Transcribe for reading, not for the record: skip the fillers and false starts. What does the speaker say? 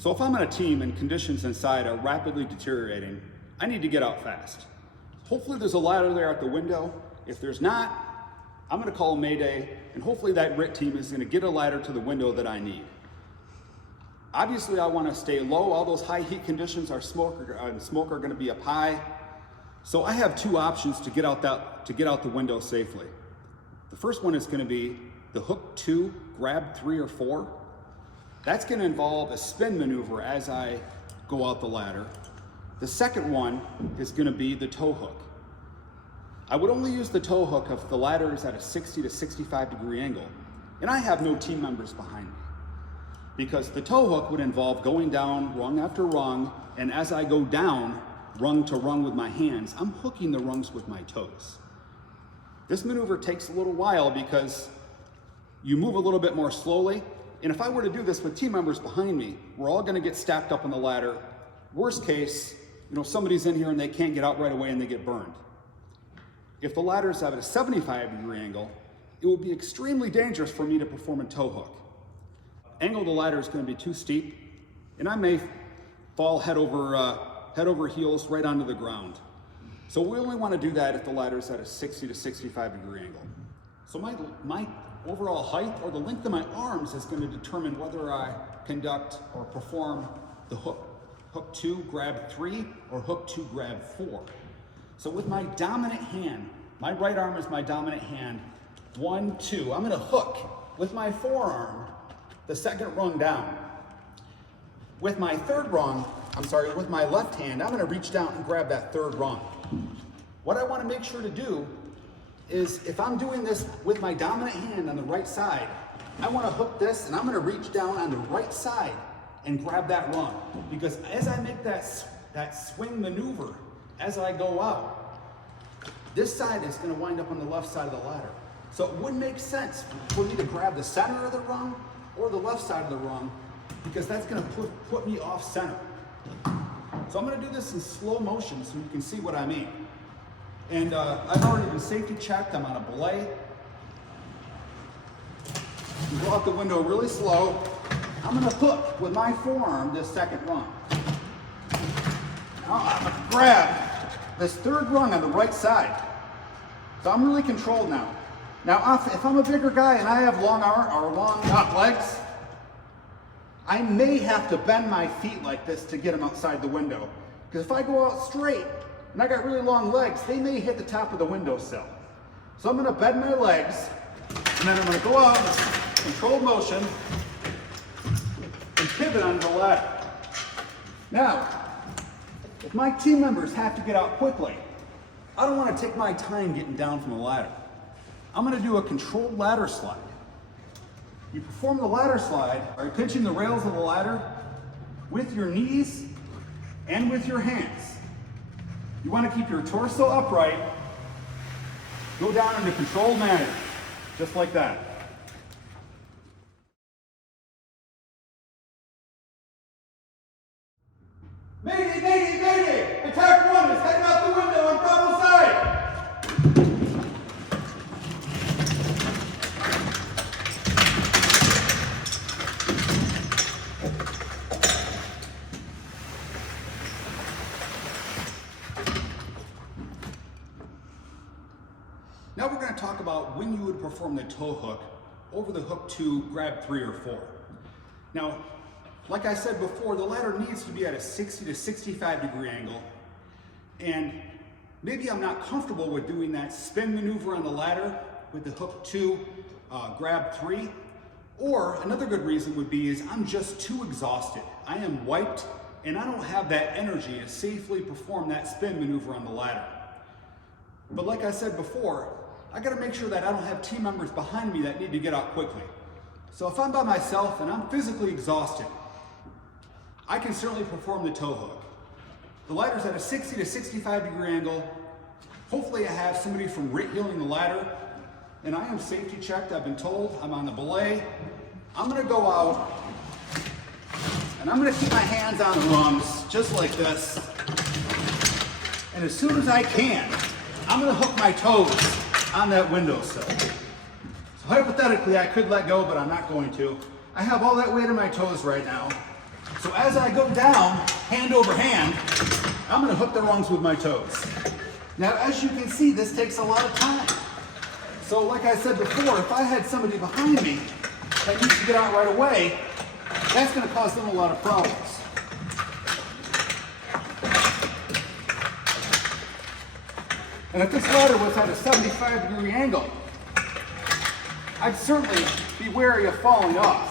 So if I'm on a team and conditions inside are rapidly deteriorating, I need to get out fast. Hopefully there's a ladder there at the window. If there's not, I'm gonna call a mayday, and hopefully that RIT team is gonna get a ladder to the window that I need. Obviously I wanna stay low. All those high heat conditions, our smoke are gonna be up high. So I have two options to get out the window safely. The first one is gonna be the hook 2, grab 3 or 4. That's gonna involve a spin maneuver as I go out the ladder. The second one is gonna be the tow hook. I would only use the tow hook if the ladder is at a 60 to 65 degree angle, and I have no team members behind me. Because the tow hook would involve going down rung after rung, and as I go down rung to rung with my hands, I'm hooking the rungs with my toes. This maneuver takes a little while because you move a little bit more slowly, and if I were to do this with team members behind me, we're all gonna get stacked up on the ladder. Worst case, somebody's in here and they can't get out right away and they get burned. If the ladder is at a 75 degree angle, it would be extremely dangerous for me to perform a tow hook. Angle of the ladder is gonna be too steep, and I may fall head over heels right onto the ground. So we only wanna do that if the ladder is at a 60 to 65 degree angle. So my overall height or the length of my arms is going to determine whether I conduct or perform the hook 2, grab 3, or hook 2, grab 4. So with my dominant hand, my right arm is my dominant hand, 1, 2, I'm going to hook with my forearm the second rung down. With my with my left hand, I'm going to reach down and grab that third rung. What I want to make sure to do is if I'm doing this with my dominant hand on the right side, I want to hook this and I'm going to reach down on the right side and grab that rung. Because as I make that swing maneuver, as I go out, this side is going to wind up on the left side of the ladder. So it wouldn't make sense for me to grab the center of the rung or the left side of the rung, because that's going to put me off center. So I'm going to do this in slow motion so you can see what I mean. And I've already been safety checked. I'm on a belay. You go out the window really slow. I'm gonna hook with my forearm this second rung. Now I'm gonna grab this third rung on the right side. So I'm really controlled now. Now if I'm a bigger guy and I have long legs, I may have to bend my feet like this to get them outside the window. Because if I go out straight, and I got really long legs, they may hit the top of the windowsill. So I'm gonna bend my legs, and then I'm gonna go out in controlled motion and pivot onto the ladder. Now, if my team members have to get out quickly, I don't wanna take my time getting down from the ladder. I'm gonna do a controlled ladder slide. You perform the ladder slide by pinching the rails of the ladder with your knees and with your hands. You want to keep your torso upright, go down in a controlled manner, just like that. Mayday, mayday, mayday! Attack 1 is heading out the window on Bravo side! Now we're going to talk about when you would perform the tow hook over the hook 2, grab 3 or 4. Now, like I said before, the ladder needs to be at a 60 to 65 degree angle, and maybe I'm not comfortable with doing that spin maneuver on the ladder with the hook 2, grab 3, or another good reason would be is I'm just too exhausted. I am wiped and I don't have that energy to safely perform that spin maneuver on the ladder. But like I said before, I gotta make sure that I don't have team members behind me that need to get out quickly. So if I'm by myself and I'm physically exhausted, I can certainly perform the tow hook. The ladder's at a 60 to 65 degree angle. Hopefully I have somebody from RIT healing the ladder, and I am safety checked. I've been told I'm on the belay. I'm gonna go out and I'm gonna keep my hands on the rungs just like this. And as soon as I can, I'm gonna hook my toes on that windowsill. So hypothetically, I could let go, but I'm not going to. I have all that weight on my toes right now. So as I go down, hand over hand, I'm gonna hook the rungs with my toes. Now, as you can see, this takes a lot of time. So like I said before, if I had somebody behind me that needs to get out right away, that's gonna cause them a lot of problems. And if this ladder was at a 75-degree angle, I'd certainly be wary of falling off.